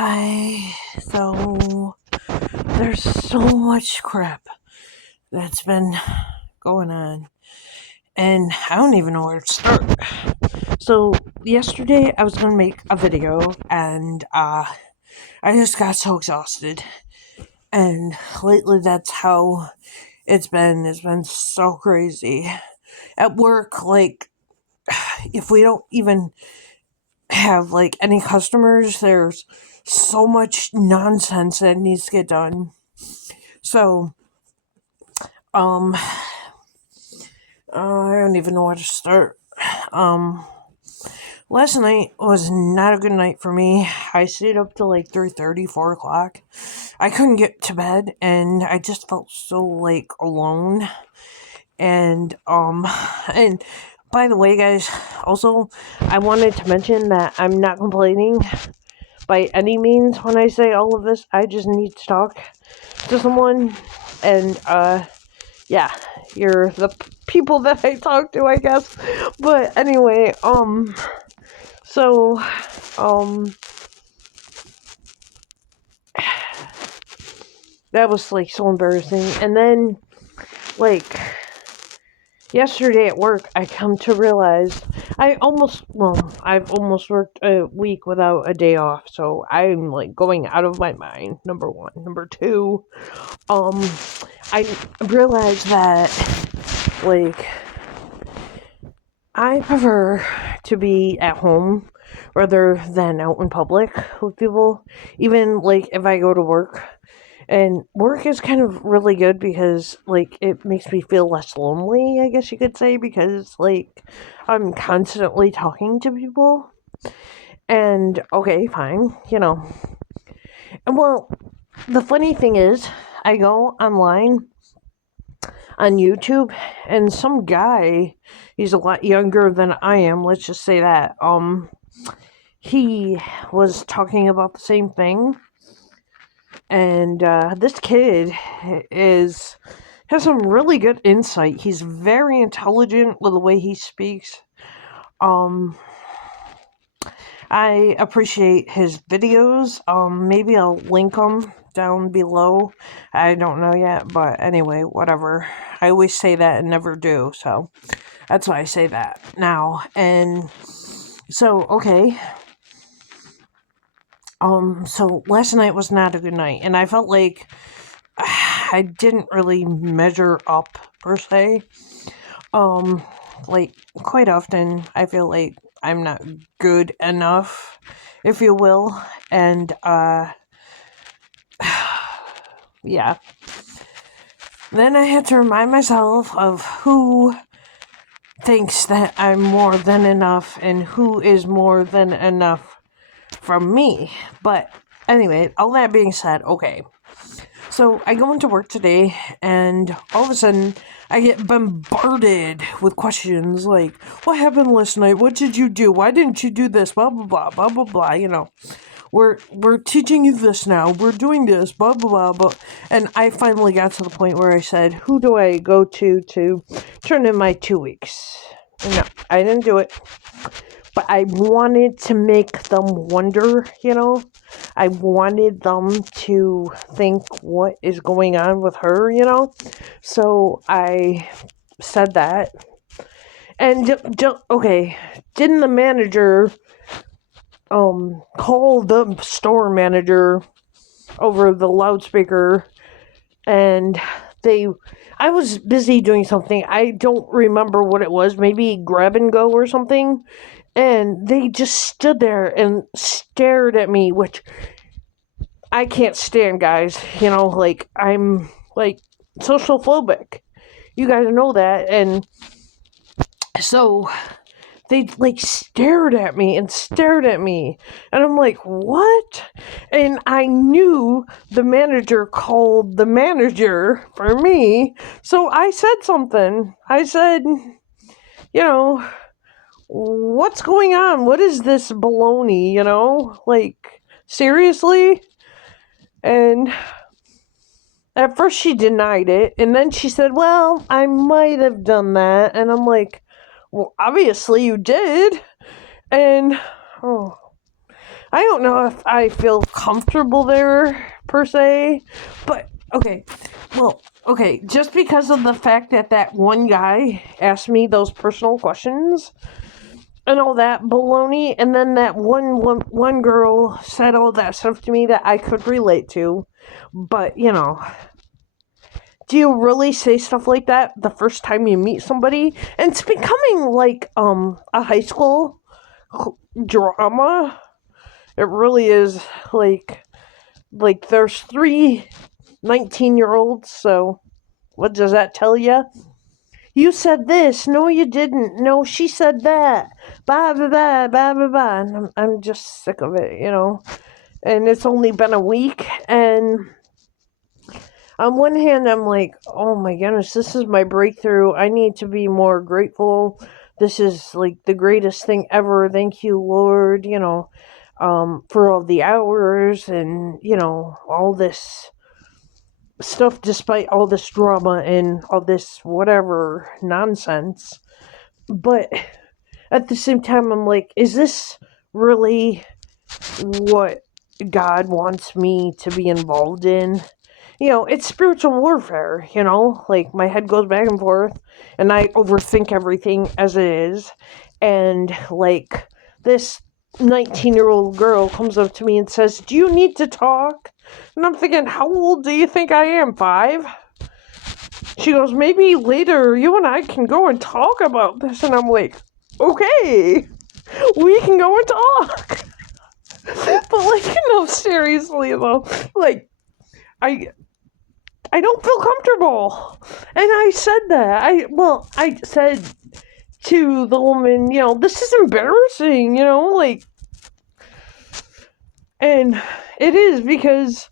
Hi. So there's so much crap that's been going on, and I don't even know where to start. So yesterday I was gonna make a video, and I just got so exhausted. And lately, that's how it's been. It's been so crazy at work. Like, if we don't even have like any customers, there's so much nonsense that needs to get done. So Um, I don't even know where to start. Um, Last night was not a good night for me. I stayed up till like 3:30, 4 o'clock. I couldn't get to bed, and I just felt so like alone. And and by the way, guys, also I wanted to mention that I'm not complaining by any means when I say all of this. I just need to talk to someone, and yeah, you're the people that I talk to, I guess. But anyway, so, um, that was like so embarrassing. And then, like, yesterday at work, I come to realize I've almost worked a week without a day off, so I'm like going out of my mind. Number one. Number two, um, I realized that, like, I prefer to be at home rather than out in public with people. Even like if I go to work, and work is kind of really good because like it makes me feel less lonely, I guess you could say, because like I'm constantly talking to people. And okay, fine, And well, the funny thing is, I go online on YouTube, and some guy, he's a lot younger than I am, let's just say that. He was talking about the same thing, and this kid is has some really good insight. He's very intelligent with the way he speaks. Um, I appreciate his videos. Maybe I'll link them down below. I don't know yet, but anyway, whatever. I always say that and never do, so that's why I say that now. And so, okay. So last night was not a good night, and I felt like I didn't really measure up per se. Um, like quite often I feel like I'm not good enough, if you will, and yeah. Then I had to remind myself of who thinks that I'm more than enough and who is more than enough from me. But anyway, all that being said, okay. So I go into work today, and all of a sudden, I get bombarded with questions like, "What happened last night? What did you do? Why didn't you do this? Blah blah blah blah blah blah." We're teaching you this now. We're doing this. Blah blah blah blah. And I finally got to the point where I said, "Who do I go to turn in my 2 weeks?" No, I didn't do it, but I wanted to make them wonder. I wanted them to think what is going on with her. So I said that. And okay, didn't the manager call the store manager over the loudspeaker, and I was busy doing something. I don't remember what it was, maybe grab and go or something. And they just stood there and stared at me, which I can't stand, guys. Like, I'm like social phobic. You guys know that. And so they like stared at me and stared at me. And I'm like, what? And I knew the manager called the manager for me. So I said something. I said, what's going on? What is this baloney? Like, seriously? And at first she denied it, and then she said, "Well, I might have done that." And I'm like, "Well, obviously you did." And I don't know if I feel comfortable there, per se. But, okay, well, okay, just because of the fact that that one guy asked me those personal questions and all that baloney, and then that one girl said all that stuff to me that I could relate to, but, do you really say stuff like that the first time you meet somebody? And it's becoming like a high school drama. It really is like there's three 19-year-olds, so what does that tell you? You said this. No, you didn't. No, she said that. Blah, blah, blah, blah, blah, blah. And I'm just sick of it. And it's only been a week, and on one hand, I'm like, oh my goodness, this is my breakthrough. I need to be more grateful. This is like the greatest thing ever. Thank you, Lord, for all the hours and, all this stuff despite all this drama and all this whatever nonsense. But at the same time, I'm like, is this really what God wants me to be involved in? It's spiritual warfare, like my head goes back and forth and I overthink everything as it is. And like this 19-year-old girl comes up to me and says, "Do you need to talk?" And I'm thinking, how old do you think I am? 5? She goes, "Maybe later you and I can go and talk about this." And I'm like, okay, we can go and talk. But no, seriously though, I don't feel comfortable. And I said that. I said to the woman, this is embarrassing, and it is because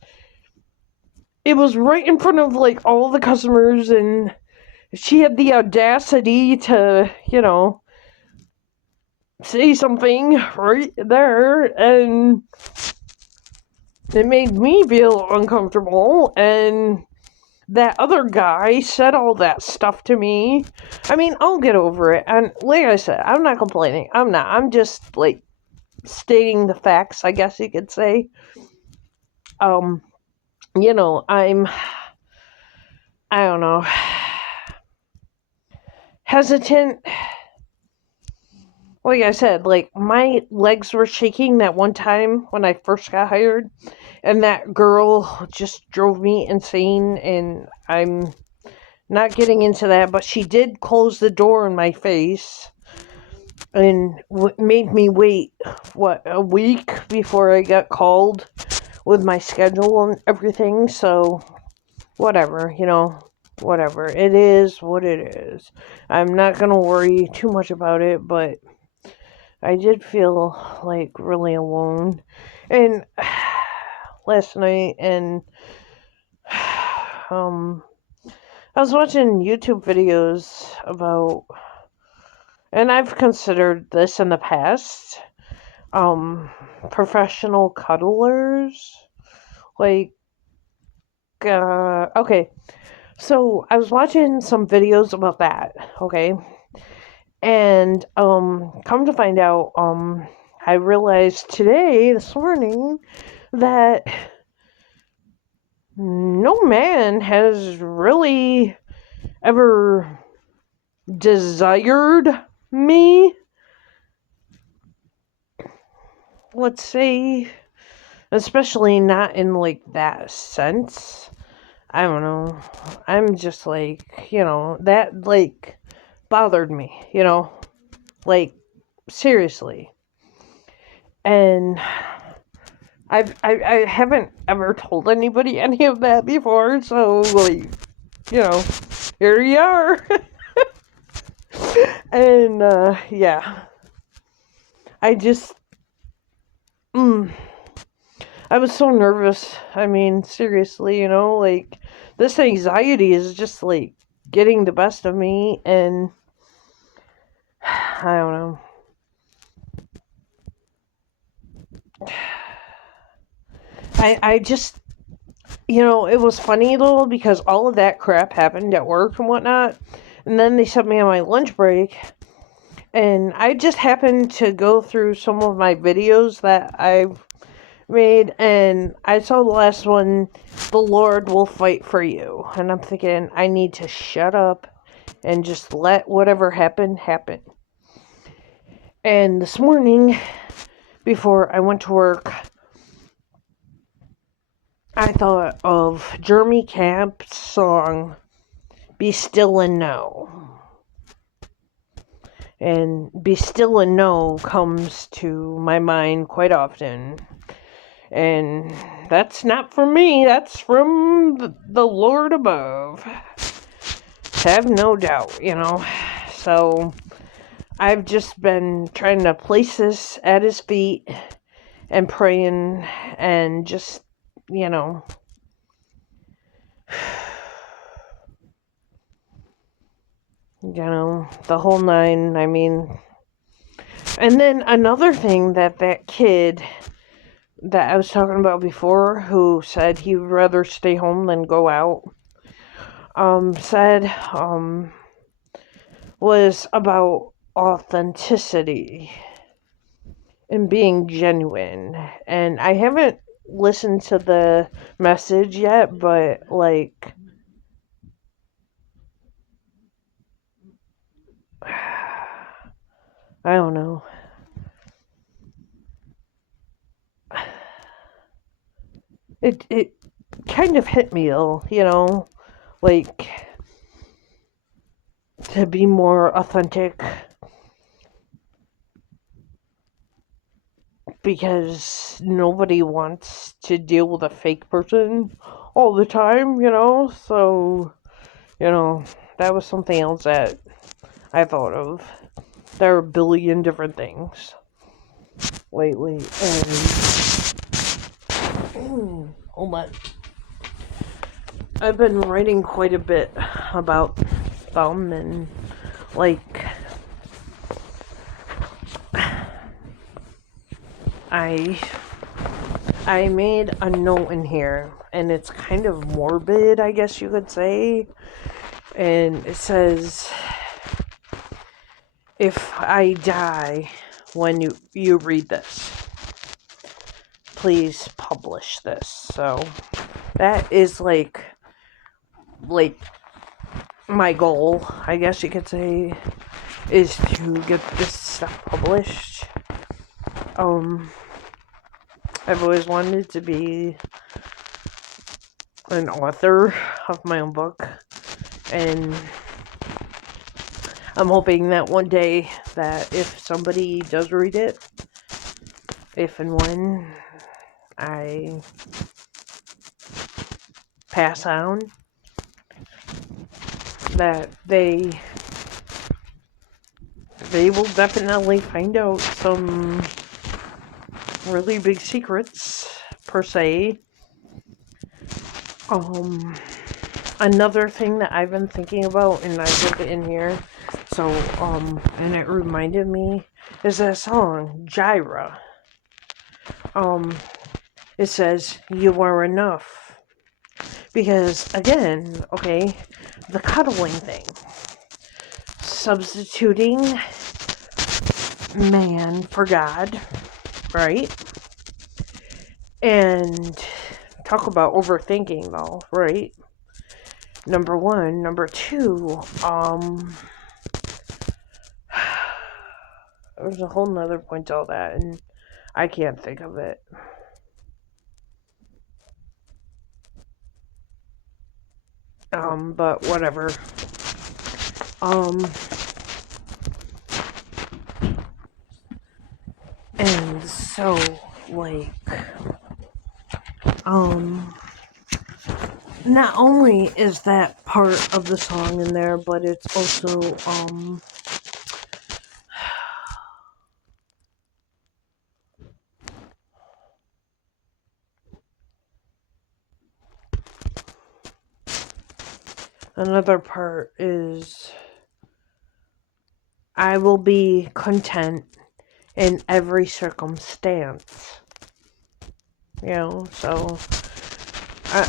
it was right in front of all the customers, and she had the audacity to, say something right there, and it made me feel uncomfortable. And that other guy said all that stuff to me. I mean, I'll get over it. And like I said, I'm not complaining. I'm not. I'm just stating the facts, I guess you could say. I'm I don't know, hesitant. Like I said, my legs were shaking that one time when I first got hired, and that girl just drove me insane, and I'm not getting into that, but she did close the door in my face and made me wait, a week before I got called with my schedule and everything. So, whatever, whatever. It is what it is. I'm not going to worry too much about it, but I did feel really alone. And last night, and I was watching YouTube videos about, and I've considered this in the past, professional cuddlers. Okay, so I was watching some videos about that, okay? And, come to find out, I realized this morning, that no man has really ever desired me. Let's say, especially not in that sense. I don't know. I'm just that bothered me, seriously. And I haven't ever told anybody any of that before, so here you are. And yeah, I just I was so nervous. I mean, seriously, this anxiety is just getting the best of me, and I don't know. I just, it was funny though, because all of that crap happened at work and whatnot, and then they sent me on my lunch break, and I just happened to go through some of my videos that I've made, and I saw the last one, The Lord Will Fight for You. And I'm thinking, I need to shut up and just let whatever happen, happen. And this morning, before I went to work, I thought of Jeremy Camp's song, Be Still and Know. And Be Still and Know comes to my mind quite often. And that's not from me, that's from the Lord above. Have no doubt, So I've just been trying to place this at his feet and praying and just, the whole nine. I mean, and then another thing that kid that I was talking about before, who said he would rather stay home than go out, said, was about authenticity and being genuine. And I haven't listened to the message yet, but like, I don't know. It kind of hit me though, like, to be more authentic, because nobody wants to deal with a fake person all the time, so, that was something else that I thought of. There are a billion different things lately, and hold on. I've been writing quite a bit about them, and like, I made a note in here, and it's kind of morbid, I guess you could say. And it says, if I die when you read this, please publish this. So that is like my goal, I guess you could say, is to get this stuff published. I've always wanted to be an author of my own book, and I'm hoping that one day that if somebody does read it, if and when I pass on, that they will definitely find out some really big secrets, per se. Another thing that I've been thinking about, and I wrote it in here, so, and it reminded me, is that song, Jireh. It says, you are enough. Because, again, okay, the cuddling thing. Substituting man for God, right? And talk about overthinking, though, right? Number one. Number two, there's a whole nother point to all that, and I can't think of it. But whatever. And so, like, not only is that part of the song in there, but it's also, another part is, I will be content in every circumstance. So,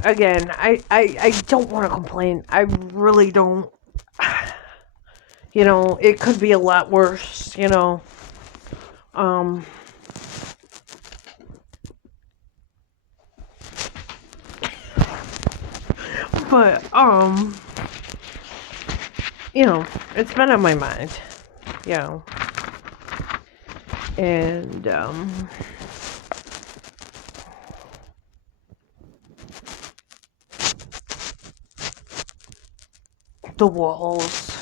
again, I don't want to complain. I really don't. It could be a lot worse, But, it's been on my mind, and, the walls.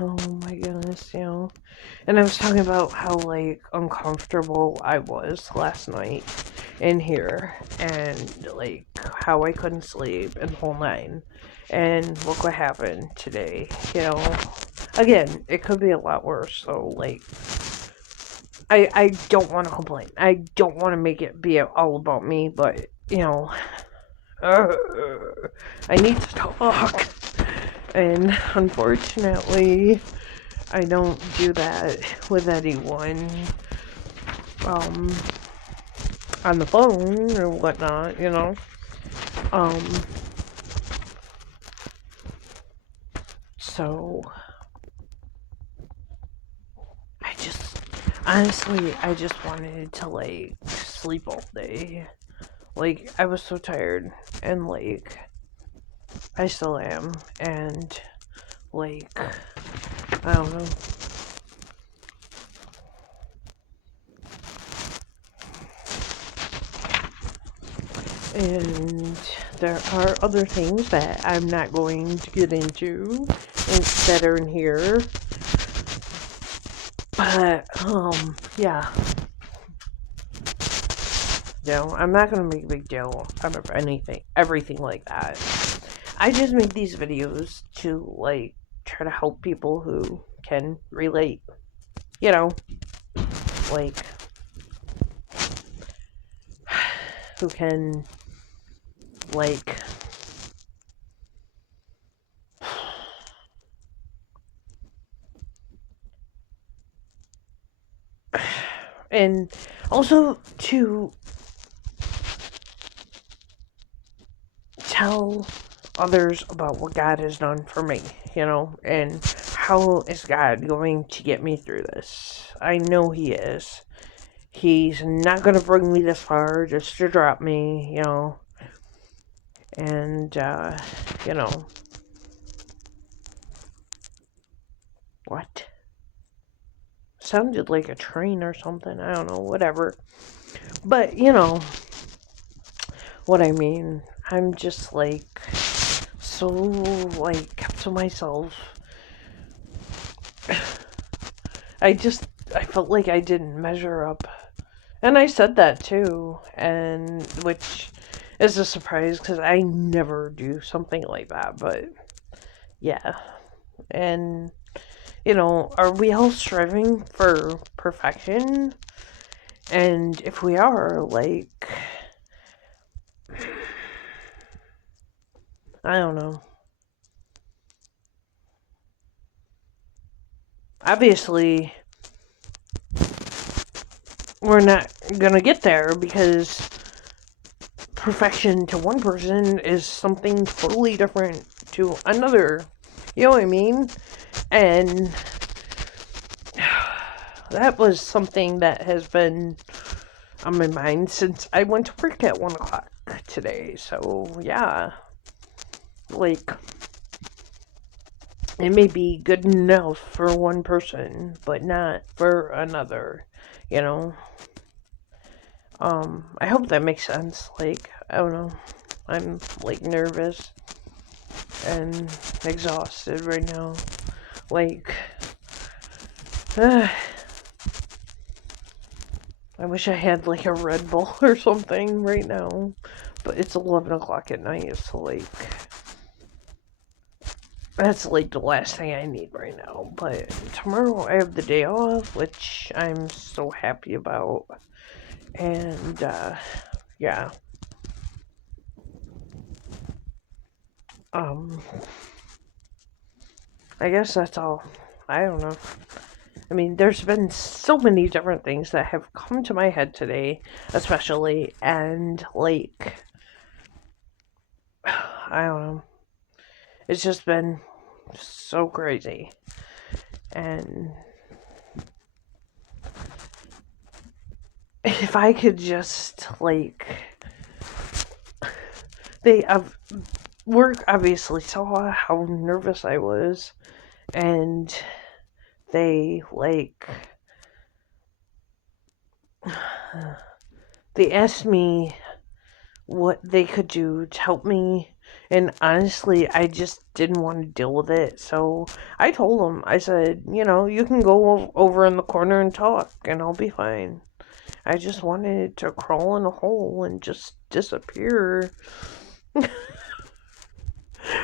Oh my goodness, And I was talking about how, like, uncomfortable I was last night in here, and, like, how I couldn't sleep and whole nine. And look what happened today, Again, it could be a lot worse, so, like, I don't want to complain. I don't want to make it be all about me, but, I need to talk. And unfortunately, I don't do that with anyone on the phone or whatnot, So I just wanted to, like, sleep all day. Like, I was so tired, and, like, I still am, and, like, I don't know. And there are other things that I'm not going to get into that are in here. But, yeah. I'm not gonna make a big deal out of everything like that. I just make these videos to, like, try to help people who can relate. Like, who can, like, and also to tell others about what God has done for me, and how is God going to get me through this. I know He is. He's not going to bring me this far just to drop me, and, what? Sounded like a train or something, I don't know, whatever. But, what I mean. I'm just, like, so, like, kept to myself. I felt like I didn't measure up. And I said that too, and which is a surprise because I never do something like that, but yeah. And, are we all striving for perfection? And if we are, like, I don't know. Obviously, we're not gonna get there because perfection to one person is something totally different to another. You know what I mean? And that was something that has been on my mind since I went to work at 1 o'clock today. So, yeah. Like, it may be good enough for one person, but not for another, I hope that makes sense. Like, I don't know. I'm, like, nervous and exhausted right now. Like, I wish I had, like, a Red Bull or something right now. But it's 11 o'clock at night, so, like, that's, like, the last thing I need right now. But tomorrow I have the day off, which I'm so happy about. And, yeah. I guess that's all. I don't know. I mean, there's been so many different things that have come to my head today, especially, and, like, I don't know. It's just been so crazy. And if I could just, like, they work obviously saw how nervous I was, and they they asked me what they could do to help me, and honestly I just didn't want to deal with it. So I told them, I said, you can go over in the corner and talk and I'll be fine. I just wanted to crawl in a hole and just disappear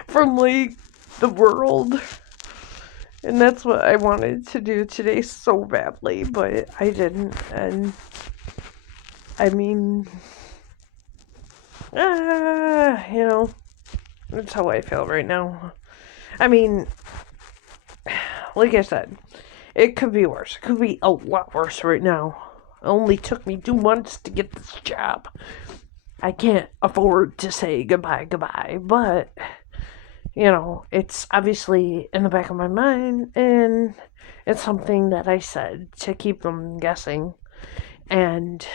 from the world. And that's what I wanted to do today so badly, but I didn't. And I mean, that's how I feel right now. I mean, like I said, it could be worse. It could be a lot worse right now. It only took me 2 months to get this job. I can't afford to say goodbye, but, it's obviously in the back of my mind, and it's something that I said to keep them guessing. And,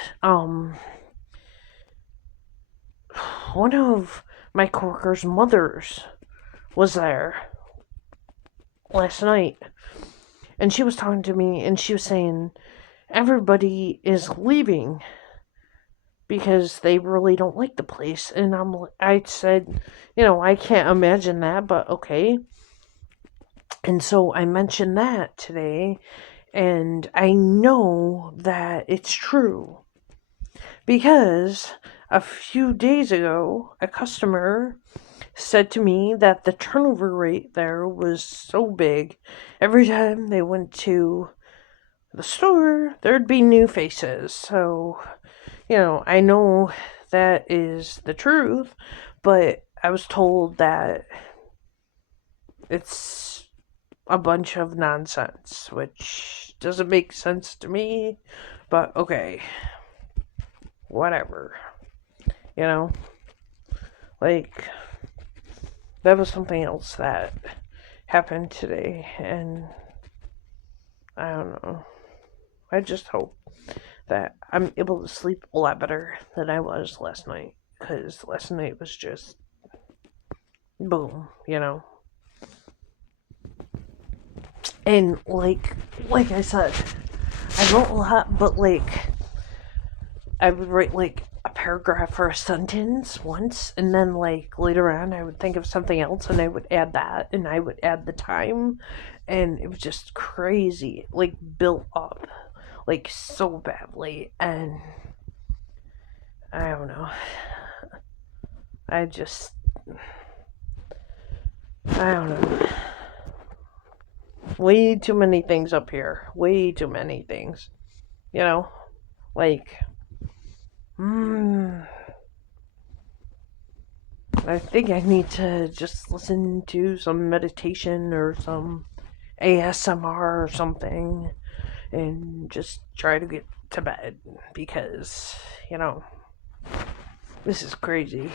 one of my coworkers' mothers was there last night, and she was talking to me, and she was saying everybody is leaving because they really don't like the place. And I said, I can't imagine that, but okay. And so I mentioned that today, and I know that it's true because a few days ago, a customer said to me that the turnover rate there was so big. Every time they went to the store, there'd be new faces. So, I know that is the truth, but I was told that it's a bunch of nonsense, which doesn't make sense to me, but okay. Whatever. That was something else that happened today, and I don't know. I just hope that I'm able to sleep a lot better than I was last night, because last night was just boom, And like I said, I wrote a lot, but I would write a paragraph or a sentence once, and then later on I would think of something else and I would add that, and I would add the time, and it was just crazy, built up so badly. And I don't know, I don't know, way too many things up here, way too many things, like I think I need to just listen to some meditation or some ASMR or something and just try to get to bed, because, this is crazy.